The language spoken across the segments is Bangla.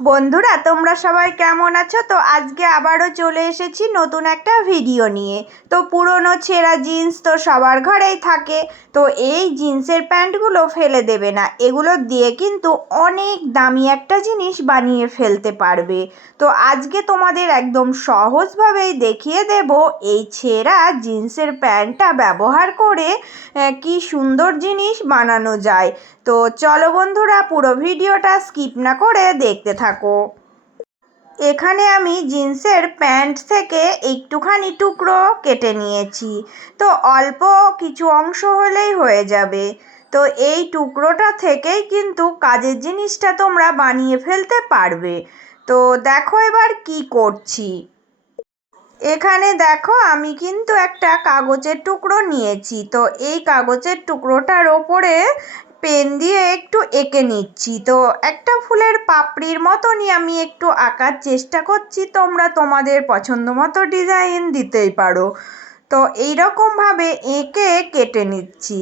বন্ধুরা তোমরা সবাই কেমন আছো? তো আজকে আবারও চলে এসেছি নতুন একটা ভিডিও নিয়ে। তো পুরনো ছেঁড়া জিন্স তো সবার ঘরেই থাকে। তো এই জিন্সের প্যান্টগুলো ফেলে দেবে না, এগুলো দিয়ে কিন্তু অনেক দামি একটা জিনিস বানিয়ে ফেলতে পারবে। তো আজকে তোমাদের একদম সহজভাবেই দেখিয়ে দেব এই ছেঁড়া জিন্সের প্যান্টটা ব্যবহার করে কি সুন্দর জিনিস বানানো যায়। তো চলো বন্ধুরা, পুরো ভিডিওটা স্কিপ না করে দেখতে থাকো। এখানে আমি জিন্সের প্যান্ট থেকে একটুখানি টুকরো কেটে নিয়েছি। তো অল্প কিছু অংশ হলেই হয়ে যাবে। তো এই টুকরোটা থেকেই কিন্তু কাজের জিনিসটা তোমরা বানিয়ে ফেলতে পারবে। তো দেখো এবার কি করছি। এখানে দেখো আমি কিন্তু একটা কাগজের টুকরো নিয়েছি। তো এই কাগজের টুকরোটার ওপরে পেন দিয়ে একটু এঁকে নিচ্ছি। তো একটা ফুলের পাপড়ির মতনই আমি একটু আঁকার চেষ্টা করছি। তোমরা তোমাদের পছন্দ মতো ডিজাইন দিতেই পারো। তো এইরকমভাবে এঁকে কেটে নিচ্ছি।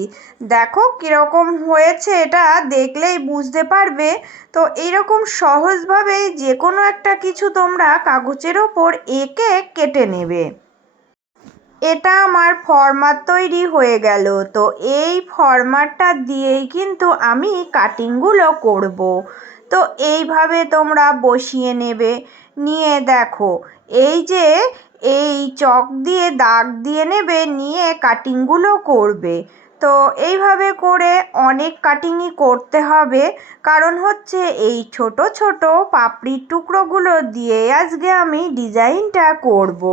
দেখো কীরকম হয়েছে, এটা দেখলেই বুঝতে পারবে। তো এইরকম সহজভাবেই যে কোনো একটা কিছু তোমরা কাগজের ওপর এঁকে কেটে নেবে। এটা আমার ফরম্যাট তৈরি হয়ে গেল। তো এই ফরম্যাটটা দিয়েই কিন্তু আমি কাটিংগুলো করব। তো এইভাবে তোমরা বসিয়ে নেবে। নিয়ে দেখো এই যে এই চক দিয়ে দাগ দিয়ে নেবে, নিয়ে কাটিংগুলো করবে। তো এইভাবে করে অনেক কাটিংই করতে হবে, কারণ হচ্ছে এই ছোট ছোট পাপড়ির টুকরোগুলো দিয়ে আজকে আমি ডিজাইনটা করব।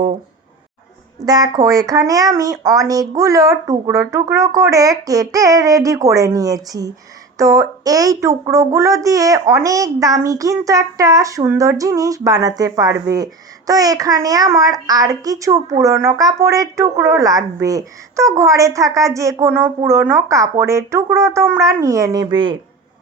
দেখো এখানে আমি অনেকগুলো টুকরো টুকরো করে কেটে রেডি করে নিয়েছি। তো এই টুকরোগুলো দিয়ে অনেক দামি কিন্তু একটা সুন্দর জিনিস বানাতে পারবে। তো এখানে আমার আর কিছু পুরনো কাপড়ের টুকরো লাগবে। তো ঘরে থাকা যে কোনো পুরনো কাপড়ের টুকরো তোমরা নিয়ে নেবে।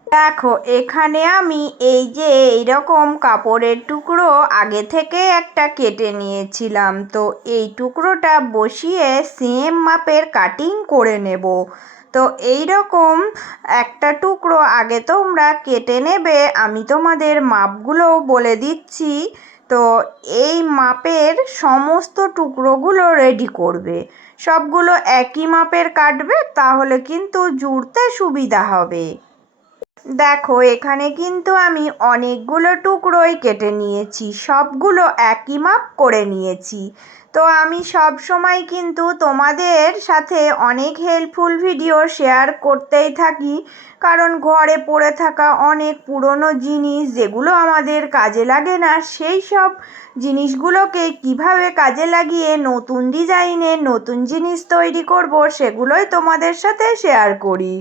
দেখো এখানে আমি এই যে এইরকম কাপড়ের টুকরো আগে থেকে একটা কেটে নিয়েছিলাম। তো এই টুকরোটা বসিয়ে সেম মাপের কাটিং করে নেব। তো এই রকম একটা টুকরো আগে তোমরা কেটে নেবে, আমি তোমাদের মাপগুলোও বলে দিচ্ছি। তো এই মাপের সমস্ত টুকরোগুলো রেডি করবে। সবগুলো একই মাপের কাটবে, তাহলে কিন্তু জুড়তে সুবিধা হবে। দেখো এখানে কিন্তু আমি অনেকগুলো টুকরোই কেটে নিয়েছি, সবগুলো একই মাপ করে নিয়েছি। তো আমি সব সময় কিন্তু তোমাদের সাথে অনেক হেল্পফুল ভিডিও শেয়ার করতেই থাকি, কারণ ঘরে পড়ে থাকা অনেক পুরনো জিনিস যেগুলো আমাদের কাজে লাগে না, সেই সব জিনিসগুলোকে কিভাবে কাজে লাগিয়ে নতুন ডিজাইনের নতুন জিনিস তৈরি করব, সেগুলোই তোমাদের সাথে শেয়ার করি।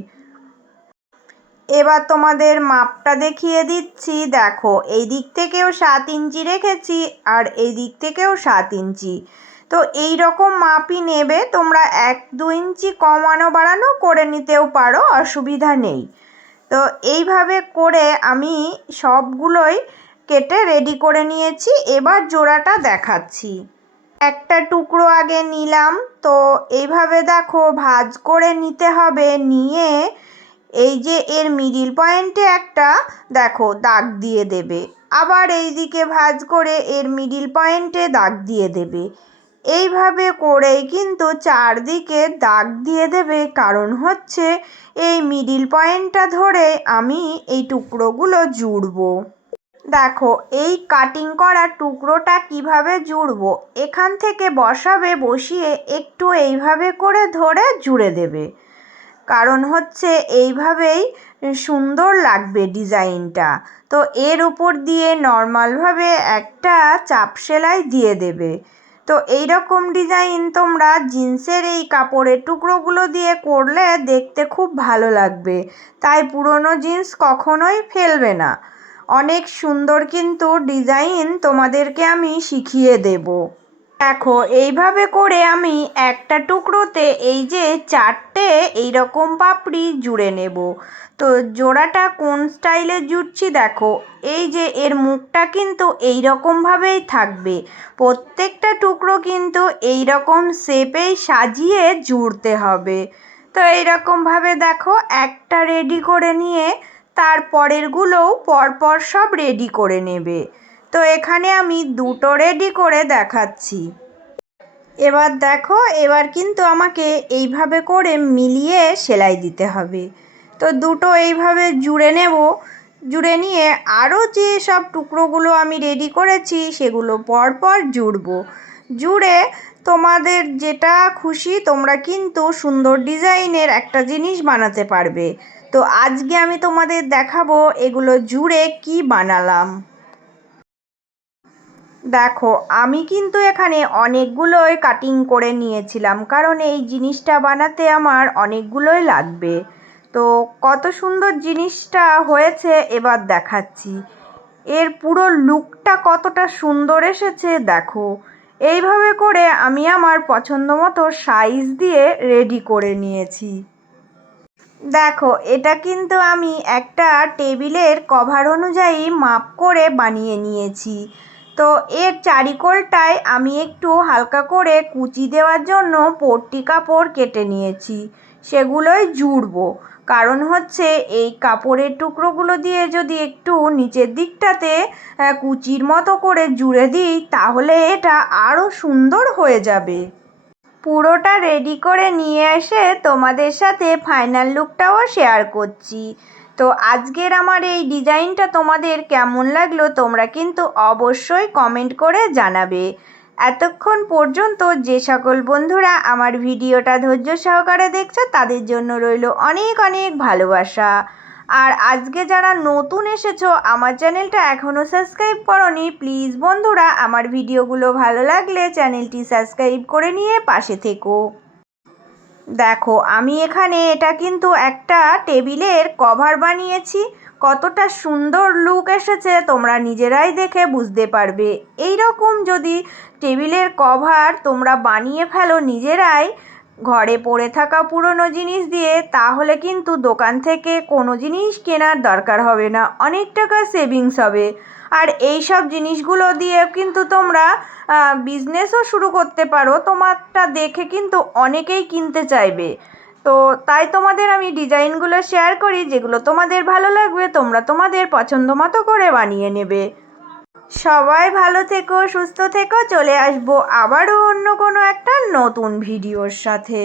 এবার তোমাদের মাপটা দেখিয়ে দিচ্ছি। দেখো এই দিক থেকেও 7 ইঞ্চি রেখেছি, আর এই দিক থেকেও 7 ইঞ্চি। তো এই রকম মাপই নেবে তোমরা, 1-2 ইঞ্চি কমানো বাড়ানো করে নিতেও পারো, অসুবিধা নেই। তো এইভাবে করে আমি সবগুলোই কেটে রেডি করে নিয়েছি। এবার জোড়াটা দেখাচ্ছি। একটা টুকরো আগে নিলাম। তো এইভাবে দেখো ভাঁজ করে নিতে হবে। নিয়ে এই যে এর মিডিল পয়েন্টে একটা দেখো দাগ দিয়ে দেবে। আবার এই দিকে ভাঁজ করে এর মিডিল পয়েন্টে দাগ দিয়ে দেবে। এইভাবে করেই কিন্তু চারদিকে দাগ দিয়ে দেবে, কারণ হচ্ছে এই মিডিল পয়েন্টটা ধরে আমি এই টুকরোগুলো জুড়বো। দেখো এই কাটিং করা টুকরোটা কিভাবে জুড়বো, এখান থেকে বসাবে, বসিয়ে একটু এইভাবে করে ধরে জুড়ে দেবে। কারণ হচ্ছে এইভাবেই সুন্দর লাগবে ডিজাইনটা। তো এর উপর দিয়ে নর্মালভাবে একটা চাপ সেলাই দিয়ে দেবে। তো এই রকম ডিজাইন তোমরা জিন্সের এই কাপড়ের টুকরোগুলো দিয়ে করলে দেখতে খুব ভালো লাগবে। তাই পুরনো জিন্স কখনোই ফেলবে না। অনেক সুন্দর কিন্তু ডিজাইন তোমাদেরকে আমি শিখিয়ে দেব। দেখো এইভাবে করে আমি একটা টুকরোতে এই যে 4টে এইরকম পাপড়ি জুড়ে নেব। তো জোড়াটা কোন স্টাইলে জুড়ছি দেখো, এই যে এর মুখটা কিন্তু এই রকমভাবেই থাকবে। প্রত্যেকটা টুকরো কিন্তু এই রকম শেপেই সাজিয়ে জুড়তে হবে। তো এইরকমভাবে দেখো একটা রেডি করে নিয়ে তারপরেরগুলোও পরপর সব রেডি করে নেবে। তো এখানে আমি দুটো রেডি করে দেখাচ্ছি। এবার দেখো, এবার কিন্তু আমাকে এইভাবে করে মিলিয়ে সেলাই দিতে হবে। তো দুটো এইভাবে জুড়ে নেব। জুড়ে নিয়ে আরও যে সব টুকরোগুলো আমি রেডি করেছি সেগুলো পরপর জুড়বো। জুড়ে তোমাদের যেটা খুশি তোমরা কিন্তু সুন্দর ডিজাইনের একটা জিনিস বানাতে পারবে। তো আজকে আমি তোমাদের দেখাবো এগুলো জুড়ে কি বানালাম। দেখো, আমি কিন্তু এখানে অনেকগুলোই কাটিং করে নিয়েছিলাম, কারণ এই জিনিসটা বানাতে আমার অনেকগুলোই লাগবে। তো কত সুন্দর জিনিসটা হয়েছে এবার দেখাচ্ছি। এর পুরো লুকটা কতটা সুন্দর এসেছে দেখো। এইভাবে করে আমি আমার পছন্দ মতো সাইজ দিয়ে রেডি করে নিয়েছি। দেখো, এটা কিন্তু আমি একটা টেবিলের কভার অনুযায়ী মাপ করে বানিয়ে নিয়েছি। তো এর চারিকোলটায় আমি একটু হালকা করে কুচি দেওয়ার জন্য পট্টি কাপড় কেটে নিয়েছি। সেগুলোই জুড়বো। কারণ হচ্ছে এই কাপড়ের টুকরোগুলো দিয়ে যদি একটু নিচের দিকটাতে কুচির মতো করে জুড়ে দিই তাহলে এটা আরও সুন্দর হয়ে যাবে। পুরোটা রেডি করে নিয়ে এসে তোমাদের সাথে ফাইনাল লুকটাও শেয়ার করছি। তো আজকের আমার এই ডিজাইনটা তোমাদের কেমন লাগলো তোমরা কিন্তু অবশ্যই কমেন্ট করে জানাবে। এতক্ষণ পর্যন্ত যে সকল বন্ধুরা আমার ভিডিওটা ধৈর্য সহকারে দেখছো তাদের জন্য রইল অনেক অনেক ভালোবাসা। আর আজকে যারা নতুন এসেছো আমার চ্যানেলটা এখনও সাবস্ক্রাইব করোনি, প্লিজ বন্ধুরা আমার ভিডিওগুলো ভালো লাগলে চ্যানেলটি সাবস্ক্রাইব করে নিয়ে পাশে থেকো। দেখো, আমি এখানে এটা কিন্তু একটা টেবিলের কভার বানিয়েছি। কতটা সুন্দর লুক এসেছে তোমরা নিজেরাই দেখে বুঝতে পারবে। এই রকম যদি টেবিলের কভার তোমরা বানিয়ে ফেলো নিজেরাই ঘরে পড়ে থাকা পুরনো জিনিস দিয়ে, তাহলে কিন্তু দোকান থেকে কোনো জিনিস কেনার দরকার হবে না, অনেক টাকা সেভিংস হবে। আর এই সব জিনিসগুলো দিয়ে কিন্তু তোমরা বিজনেসও শুরু করতে পারো। তোমারটা দেখে কিন্তু অনেকেই কিনতে চাইবে। তো তাই তোমাদের আমি ডিজাইনগুলো শেয়ার করি, যেগুলো তোমাদের ভালো লাগবে তোমরা তোমাদের পছন্দ মতো করে বানিয়ে নেবে। সবাই ভালো থেকো, সুস্থ থেকো। চলে আসবো আবারও অন্য কোনো একটা নতুন ভিডিওর সাথে।